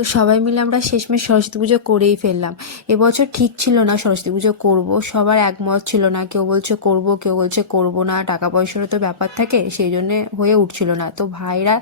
তো সবাই মিলে আমরা শেষমেশ সরস্বতী পুজো করেই ফেললাম। এবছর ঠিক ছিল না সরস্বতী পুজো করব, সবার একমত ছিল না, কেউ বলছে করব কেউ বলছে করব না, টাকা পয়সারও তো ব্যাপার থাকে, সেই জন্যে হয়ে উঠছিল না। তো ভাইরা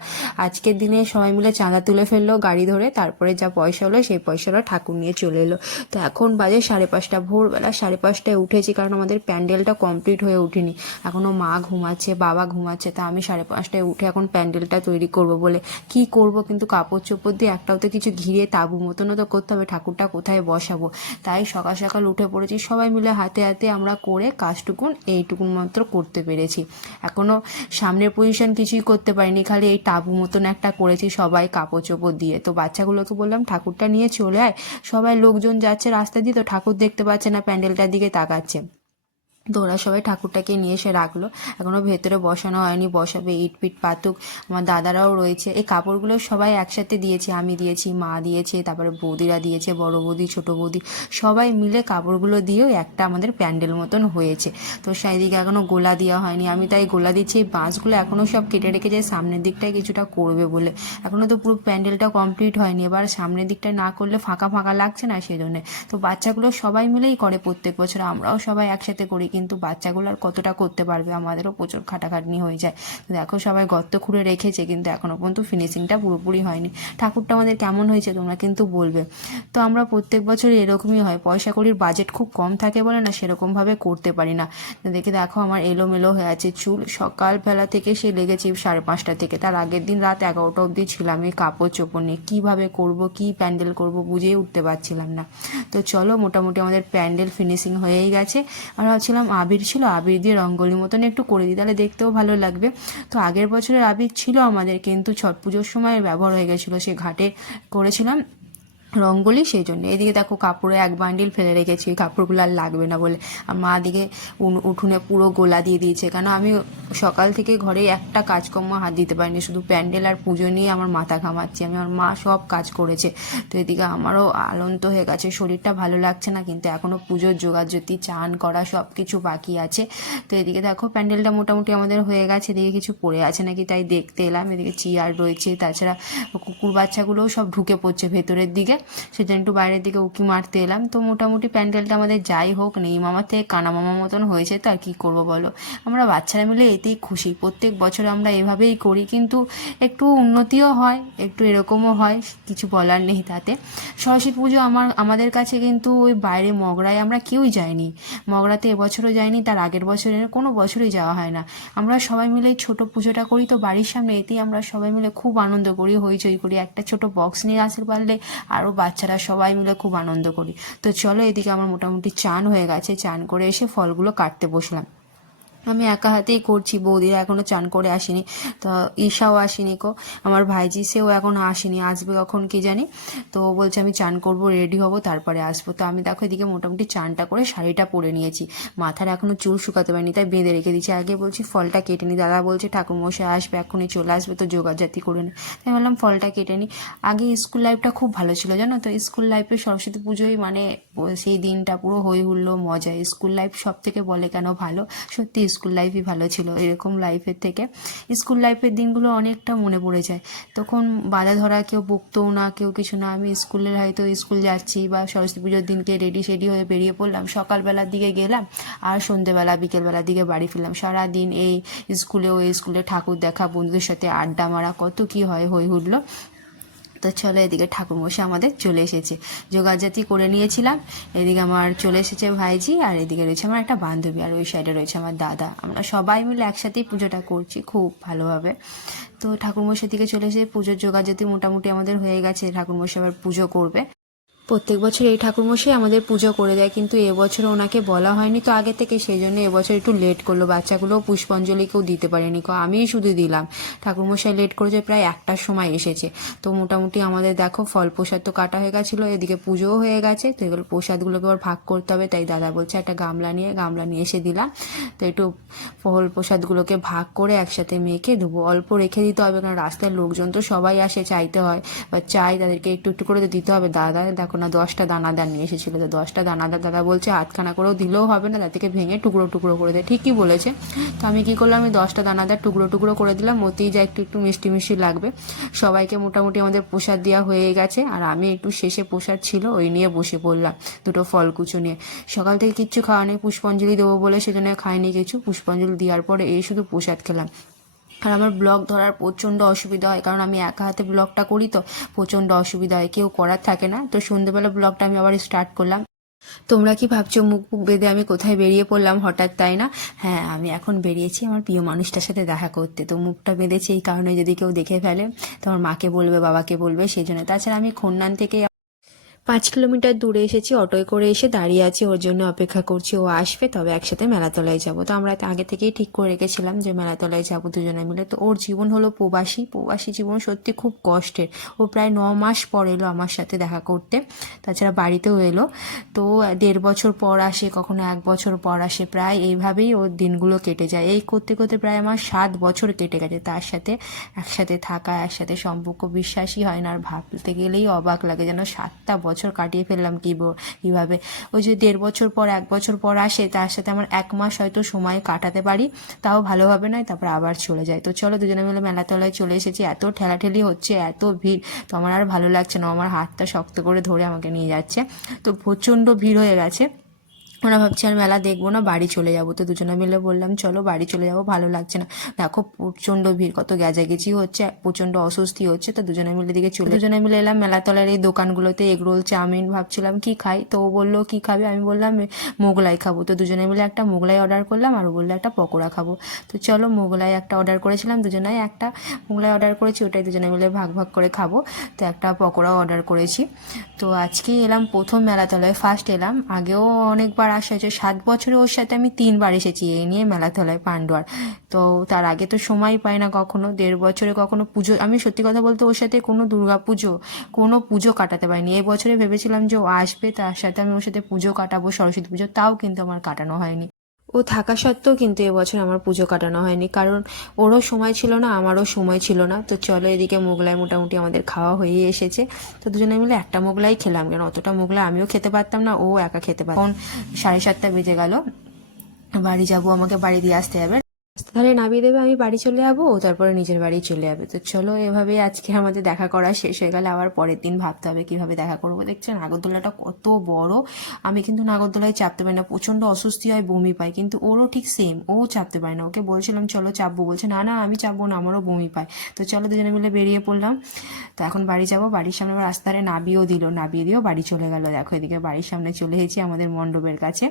আজকের দিনে সবাই মিলে চাঁদা তুলে ফেললো গাড়ি ধরে, তারপরে যা পয়সা হলো সেই পয়সাটা ঠাকুর নিয়ে চলে এলো। তো এখন বাজে 5:30, ভোরবেলা 5:30টায় উঠেছি, কারণ আমাদের প্যান্ডেলটা কমপ্লিট হয়ে ওঠেনি এখনও। মা ঘুমাচ্ছে, বাবা ঘুমাচ্ছে, তা আমি 5:30টায় উঠে এখন প্যান্ডেলটা তৈরি করব বলে কি করব, কিন্তু কাপড় চোপড় দিয়ে একটাও তো কিছু ঘিরে তাঁবু মতনও তো করতে হবে, ঠাকুরটা কোথায় বসাবো। তাই সকাল সকাল উঠে পড়েছি, সবাই মিলে হাতে হাতে আমরা করে কাজটুকুন এইটুকুন মাত্র করতে পেরেছি। এখনও সামনের পজিশন কিছুই করতে পারিনি, খালি এই তাঁবু মতন একটা করেছি সবাই কাপড় চোপড় দিয়ে। তো বাচ্চাগুলোকে বললাম ঠাকুরটা নিয়ে চলে আয়, সবাই লোকজন যাচ্ছে রাস্তা দিয়ে, তো ঠাকুর দেখতে পাচ্ছে না, প্যান্ডেলটার দিকে তাকাচ্ছে। তো ওরা সবাই ঠাকুরটাকে নিয়ে এসে রাখলো, এখনও ভেতরে বসানো হয়নি, বসাবে, ইট পিট পাতুক। আমার দাদারাও রয়েছে, এই কাপড়গুলো সবাই একসাথে দিয়েছি, আমি দিয়েছি, মা দিয়েছে, তারপরে বৌদিরা দিয়েছে, বড় বৌদি ছোট বৌদি, সবাই মিলে কাপড়গুলো দিয়েও একটা আমাদের প্যান্ডেল মতন হয়েছে। তো সেদিকে এখনও গোলা দেওয়া হয়নি, আমি তাই গোলা দিচ্ছি। এই বাঁশগুলো এখনও সব কেটে রেখে যায় সামনের দিকটায় কিছুটা করবে বলে, এখনও তো পুরো প্যান্ডেলটা কমপ্লিট হয়নি, এবার সামনের দিকটায় না করলে ফাঁকা ফাঁকা লাগছে না, সেই জন্যে। তো বাচ্চাগুলো সবাই মিলেই করে প্রত্যেক বছর, আমরাও সবাই একসাথে করি, কিন্তু বাচ্চাগুলো আর কতটা করতে পারবে, আমাদেরও প্রচুর খাটাখাটনি হয়ে যায়। দেখো সবাই গর্ত খুঁড়ে রেখেছে, কিন্তু এখনও পর্যন্ত ফিনিশিংটা পুরোপুরি হয়নি। ঠাকুরটা আমাদের কেমন হয়েছে তোমরা কিন্তু বলবে। তো আমরা প্রত্যেক বছর এরকমই হয়, পয়সা কড়ির বাজেট খুব কম থাকে বলে না সেরকমভাবে করতে পারি না। দেখো আমার এলোমেলো হয়ে আছে চুল, সকালবেলা থেকে সে লেগেছি 5:30 থেকে, তার আগের দিন রাত 11টা অবধি ছিলাম এই কাপড় চোপড় নিয়ে, কীভাবে করব কী প্যান্ডেল করব বুঝেই উঠতে পারছিলাম না। তো চলো, মোটামুটি আমাদের প্যান্ডেল ফিনিশিং হয়েই গেছে। আর ভাবছিলাম আবির ছিল, আবির দিয়ে রঙ্গোলি মতন একটু করে দিই, তাহলে দেখতেও ভালো লাগবে। তো আগের বছরের আবির ছিল আমাদের, কিন্তু ছট পুজোর সময় ব্যবহার হয়ে গেছিলো, সে ঘাটে করেছিলাম রঙ্গোলি, সেই জন্য। এদিকে দেখো কাপড়ে এক বান্ডিল ফেলে রেখেছি, কাপড়গুলো আর লাগবে না বলে। আর মা দিকে উঠোনে পুরো গোলা দিয়ে দিয়েছে, কারণ আমি সকাল থেকে ঘরে একটা কাজকর্ম হাত দিতে পারিনি, শুধু প্যান্ডেল আর পুজো নিয়ে আমার মাথা ঘামাচ্ছি আমি, আমার মা সব কাজ করেছে। তো এদিকে আমারও আলন্ত হয়ে গেছে, শরীরটা ভালো লাগছে না, কিন্তু এখনও পুজোর জোগাড়যতি, চান করা সব কিছু বাকি আছে। তো এদিকে দেখো প্যান্ডেলটা মোটামুটি আমাদের হয়ে গেছে, এদিকে কিছু পড়ে আছে নাকি তাই দেখতে এলাম। এদিকে চেয়ার রয়েছে, তাছাড়া কুকুর বাচ্চাগুলোও সব ঢুকে পড়ছে ভেতরের দিকে, সেজন্য একটু বাইরের দিকে উঁকি মারতে এলাম। তো মোটামুটি প্যান্ডেলটা আমাদের যাই হোক, নেই মামার থেকে কানা মামা মতন হয়েছে, তো আর কী করবো বলো, আমরা বাচ্চারা মিলে এতেই খুশি। প্রত্যেক বছর আমরা এভাবেই করি, কিন্তু একটু উন্নতিও হয়, একটু এরকমও হয়, কিছু বলার নেই তাতে। সরস্বতী পুজো আমাদের কাছে কিন্তু ওই বাইরে মগরায় আমরা কেউই যাইনি, মগরাতে এবছরও যাইনি, তার আগের বছরের কোনো বছরই যাওয়া হয় না। আমরা সবাই মিলে ছোট পুজোটা করি তো বাড়ির সামনে, এতেই আমরা সবাই মিলে খুব আনন্দ করি, হইচই করি, একটা ছোট বক্স নিয়ে আসতে পারলে আরও বাচ্চারা সবাই মিলে খুব আনন্দ করি। তো চলো, এদিকে আমার মোটামুটি চান হয়ে গেছে, চান করে এসে ফলগুলো কাটতে বসলাম। আমি একা হাতেই করছি, বৌদিরা এখনও চান করে আসেনি, তো ঈশাও আসেনি কো, আমার ভাইজি সেও এখনও আসেনি, আসবে কখন কি জানি। তো বলছে আমি চান করব, রেডি হব, তারপরে আসবো। তো আমি দেখো এদিকে মোটামুটি চানটা করে শাড়িটা পরে নিয়েছি, মাথার এখনও চুল শুকাতে পারিনি, তাই বেঁধে রেখে দিচ্ছি। আগে বলছি ফলটা কেটে নিই, দাদা বলছে ঠাকুরমশাই আসবে এখনই চলে আসবে, তো জোগাড়জাতি করে নি। তাই বললাম ফলটা কেটে নিই। আগে স্কুল লাইফটা খুব ভালো ছিল জানো তো, স্কুল লাইফে সরস্বতী পুজোয় মানে সেই দিনটা পুরো হই হুল্লো মজা। স্কুল লাইফ সব থেকে বলে কেন ভালো, সত্যি স্কুল লাইফই ভালো ছিল এরকম লাইফের থেকে। স্কুল লাইফের দিনগুলো অনেকটা মনে পড়ে যায়, তখন বাধা ধরা কেউ বকতেও না, কেউ কিছু না। আমি স্কুলের হয়তো স্কুল যাচ্ছি বা সরস্বতী পুজোর দিনকে রেডি সেডি হয়ে বেরিয়ে পড়লাম, সকালবেলার দিকে গেলাম আর সন্ধ্যেবেলা বিকেলবেলার দিকে বাড়ি ফিরলাম। সারাদিন এই স্কুলে ঠাকুর দেখা, বন্ধুদের সাথে আড্ডা মারা, কত কি হয় হই হুল্লো। তো চলো, এদিকে ঠাকুরমশাই আমাদের চলে এসেছে, জোগাড়জাতি করে নিয়েছিলাম। এদিকে আমার চলে এসেছে ভাইজি, আর এদিকে রয়েছে আমার একটা বান্ধবী, আর ওই সাইডে রয়েছে আমার দাদা। আমরা সবাই মিলে একসাথেই পুজোটা করছি খুব ভালোভাবে। তো ঠাকুরমশাই দিকে চলে এসে পুজোর জোগাড়জাতি মোটামুটি আমাদের হয়ে গেছে, ঠাকুরমশাই আবার পুজো করবে। প্রত্যেক বছর এই ঠাকুরমশাই আমাদের পুজো করে দেয়, কিন্তু এবছর ওনাকে বলা হয়নি তো আগে থেকে, সেই জন্য এবছর একটু লেট করলো, বাচ্চাগুলোও পুষ্পাঞ্জলি কেউ দিতে পারেনি, আমিই শুধু দিলাম। ঠাকুরমশাই লেট করেছে, প্রায় 1টার সময় এসেছে। তো মোটামুটি আমাদের দেখো ফল প্রসাদ তো কাটা হয়ে গেছিলো, এদিকে পুজোও হয়ে গেছে। তো এগুলো প্রসাদগুলোকে আবার ভাগ করতে হবে, তাই দাদা বলছে একটা গামলা নিয়ে এসে দিলাম। তো একটু ফল প্রসাদগুলোকে ভাগ করে একসাথে মেখে দেবো, অল্প রেখে দিতে হবে, কারণ রাস্তার লোকজন তো সবাই আসে চাইতে হয় বা চাই, তাদেরকে একটু একটু করে দিতে হবে। দাদা দেখো না, 10টা দানাদার নিয়ে এসেছিলো। তো 10টা দানাদার দাদা বলছে হাতখানা করেও দিলেও হবে না, তার থেকে ভেঙে টুকরো টুকরো করে দেয়। ঠিকই বলেছে। তো আমি কী করলাম, আমি 10টা দানাদার টুকরো টুকরো করে দিলাম, ওতেই যা একটু একটু মিষ্টি মিষ্টি লাগবে। সবাইকে মোটামুটি আমাদের প্রসাদ দেওয়া হয়ে গেছে, আর আমি একটু শেষে প্রসাদ ছিল ওই নিয়ে বসে পড়লাম, দুটো ফলকুচো নিয়ে। সকাল থেকে কিচ্ছু খাওয়া নেই, পুষ্পাঞ্জলি দেবো বলে সেজন্য খাইনি কিছু। পুষ্পাঞ্জলি দেওয়ার পরে এই শুধু প্রসাদ খেলাম। আর আমার ব্লগ ধরার প্রচণ্ড অসুবিধা হয়, কারণ আমি একা হাতে ব্লগটা করি, তো প্রচণ্ড অসুবিধা হয়, কেউ করার থাকে না। তো সন্ধ্যেবেলা ব্লগটা আমি আবার স্টার্ট করলাম। তোমরা কি ভাবছো মুখ মুখ বেঁধে আমি কোথায় বেরিয়ে পড়লাম হঠাৎ, তাই না? হ্যাঁ, আমি এখন বেরিয়েছি আমার প্রিয় মানুষটার সাথে দেখা করতে। তো মুখটা বেঁধেছি এই কারণে, যদি কেউ দেখে ফেলে তো আমার মাকে বলবে, বাবাকে বলবে, সেই জন্য। তাছাড়া আমি খন্নান থেকে 5 কিলোমিটার দূরে এসেছি, অটোয় করে এসে দাঁড়িয়ে আছি, ওর জন্য অপেক্ষা করছি, ও আসবে তবে একসাথে মেলাতলায় যাব। তো আমরা আগে থেকেই ঠিক করে রেখেছিলাম যে মেলাতলায় যাব দুজনে মিলে। তো ওর জীবন হলো প্রবাসী, প্রবাসী জীবন সত্যি খুব কষ্টের। ও প্রায় 9 মাস পর এলো আমার সাথে দেখা করতে, তাছাড়া বাড়িতেও এলো। তো 1.5 বছর পর আসে, কখনো 1 বছর পর আসে, প্রায় এইভাবেই ওর দিনগুলো কেটে যায়। এই করতে করতে প্রায় আমার 7 বছর কেটে গেছে তার সাথে একসাথে থাকা, একসাথে সম্পর্ক, বিশ্বাসই হয় না। আর ভাবতে গেলেই অবাক লাগে, যেন 7টা বছর কাটিয়ে ফেললাম কিভাবে। ওই যে 1.5 বছর পর 1 বছর পর আসে, তার সাথে আমার 1 মাস হয়তো সময় কাটাতে পারি, তাও ভালোভাবে নয়, তারপর আবার চলে যায়। তো চলো দুজনে মিলে মেলাতলায় চলে এসেছি। এত ঠেলাঠেলি হচ্ছে, এত ভিড়, তো আমার আর ভালো লাগছে না। আমার হাতটা শক্ত করে ধরে আমাকে নিয়ে যাচ্ছে, তো প্রচণ্ড ভিড় হয়ে গেছে। ওরা ভাবছে আর মেলা দেখবো না, বাড়ি চলে যাবো। তো দুজনে মিলে বললাম চলো বাড়ি চলে যাবো, ভালো লাগছে না। দেখো প্রচণ্ড ভিড়, কত গেজাগেজি হচ্ছে, প্রচণ্ড অস্বস্তি হচ্ছে। তো দুজনে মিলে দুজনে মিলে এলাম মেলাতলার এই দোকানগুলোতে, এগরোল, চাউমিন, ভাবছিলাম কি খাই। তো ও বললো কি খাবে, আমি বললাম মোগলাই খাবো। তো দুজনে মিলে একটা মোগলাই অর্ডার করলাম, আর ও বললো একটা পকোড়া খাবো। তো চলো মোগলাই একটা অর্ডার করেছিলাম, দুজনে একটা মোগলাই অর্ডার করেছি, ওটাই দুজনে মিলে ভাগ ভাগ করে খাবো। তো একটা পকোড়াও অর্ডার করেছি। তো আজকেই এলাম প্রথম মেলাতলায়, ফার্স্ট এলাম। আগেও অনেকবার আসা হয়েছে, 7 বছরে ওর সাথে আমি 3বার এসেছি এই নিয়ে মেলাতলায় পান্ডুয়ার। তো তার আগে তো সময় পাই না কখনো, 1.5 বছরে কখনো পুজো, আমি সত্যি কথা বলতে ওর সাথে কোনো দুর্গাপুজো, কোনো পুজো কাটাতে পারিনি। এই বছরে ভেবেছিলাম যে ও আসবে, তার সাথে আমি ওর সাথে পুজো কাটাবো, সরস্বতী পুজো, তাও কিন্তু আমার কাটানো হয়নি। ও থাকা সত্ত্বেও কিন্তু এবছর আমার পুজো কাটানো হয়নি, কারণ ওরও সময় ছিল না, আমারও সময় ছিল না। তো চলো এদিকে মোগলাই মোটামুটি আমাদের খাওয়া হয়ে এসেছে। তো দুজনে মিলে একটা মোগলাই খেলাম, কেন অতটা মোগলাই আমিও খেতে পারতাম না, ও একা খেতে পারত। এখন 7:30 বেজে গেল, বাড়ি যাব, আমাকে বাড়ি দিয়ে আসতে হবে। তাহলে নামিয়ে দেবে, আমি বাড়ি চলে যাবো, তারপরে নিজের বাড়ি চলে যাবে। তো চলো এভাবেই আজকে আমাদের দেখা করা শেষ হয়ে গেলে আবার পরের দিন ভাবতে হবে কিভাবে দেখা করবো। দেখছেন নাগরদোলাটা কত বড়, আমি কিন্তু নাগরদোলায় চাপতে পারি না, প্রচণ্ড অস্বস্তি হয়, বমি পায়। কিন্তু ওরও ঠিক সেম, ও চাপতে পারে না। ওকে বলছিলাম চলো চাপবো, বলছে না না আমি চাপবো না, আমারও বমি পায়। তো চলো দুজনে মিলে বেরিয়ে পড়লাম। তো এখন বাড়ি যাব, বাড়ির সামনে আবার রাস্তায় নামিয়েও দিয়েও বাড়ি চলে গেল। দেখো এদিকে বাড়ির সামনে চলে এসেছি আমাদের মণ্ডপের কাছে।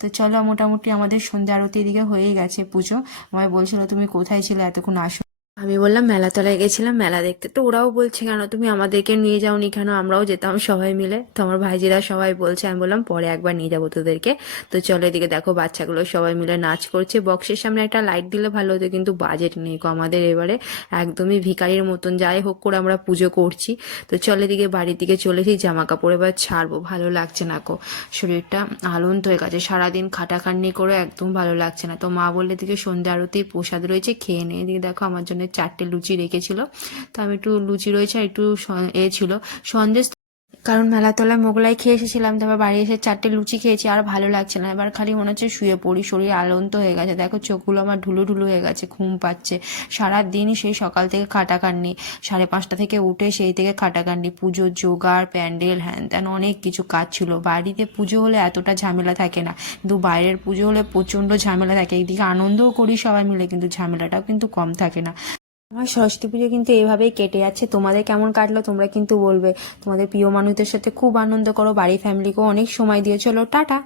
তো চলো মোটামুটি আমাদের সন্ধ্যা আরতি এদিকে হয়েই গেছে পুজো। আমায় বলছিল তুমি কোথায় ছিলে এতক্ষণ, আসো। আমি বললাম মেলাতলায় গেছিলাম মেলা দেখতে। তো ওরাও বলছে কেন তুমি আমাদেরকে নিয়ে যাওনি, কেন আমরাও যেতাম সবাই মিলে। তো আমার ভাইজিরা সবাই বলছে, আমি বললাম পরে একবার নিয়ে যাবো তোদেরকে। তো চলো এদিকে দেখো বাচ্চাগুলো সবাই মিলে নাচ করছে। বক্সের সামনে একটা লাইট দিলে ভালো হতো, কিন্তু বাজেট নেই গো আমাদের এবারে, একদমই ভিখারির মতন যাই হোক করে আমরা পুজো করছি। তো চলো এদিকে বাড়ির দিকে চলেছি, জামা কাপড় এবার ছাড়বো, ভালো লাগছে না গো, শরীরটা আলন্ত হয়ে গেছে, সারাদিন খাটাখাটনি করে একদম ভালো লাগছে না। তো মা বললে দিকে সন্ধ্যা আরতি প্রসাদ রয়েছে, খেয়ে নে। এদিকে দেখো আমার জন্য 4টে লুচি রেখেছিল, তো আমি একটু লুচি রয়েছে আর একটু ছিল সন্দেশ, কারণ মেলাতলায় মোগলাই খেয়ে এসেছিলাম, তারপর বাড়ি এসে 4টে লুচি খেয়েছি, আর ভালো লাগছে না। এবার খালি মনে হচ্ছে শুয়ে পড়ি, শরীর আলন্ত হয়ে গেছে। দেখো চোখগুলো আমার ঢুলু ঢুলু হয়ে গেছে, ঘুম পাচ্ছে। সারাদিনই সেই সকাল থেকে খাটাখাটনি, 5:30 থেকে উঠে সেই থেকে খাটাখাটনি, পুজোর জোগাড়, প্যান্ডেল, হ্যান ত্যান অনেক কিছু কাজ ছিল। বাড়িতে পুজো হলে এতটা ঝামেলা থাকে না, কিন্তু বাইরের পুজো হলে প্রচণ্ড ঝামেলা থাকে। একদিকে আনন্দও করি সবাই মিলে, কিন্তু ঝামেলাটাও কিন্তু কম থাকে না। আমার সরস্বতী পুজো কিন্তু এভাবেই কেটে যাচ্ছে। তোমাদের কেমন কাটলো তোমরা কিন্তু বলবে। তোমাদের প্রিয় মানুষদের সাথে খুব আনন্দ করো, বাড়ির ফ্যামিলিকেও অনেক সময় দিয়ে। চলো টাটা।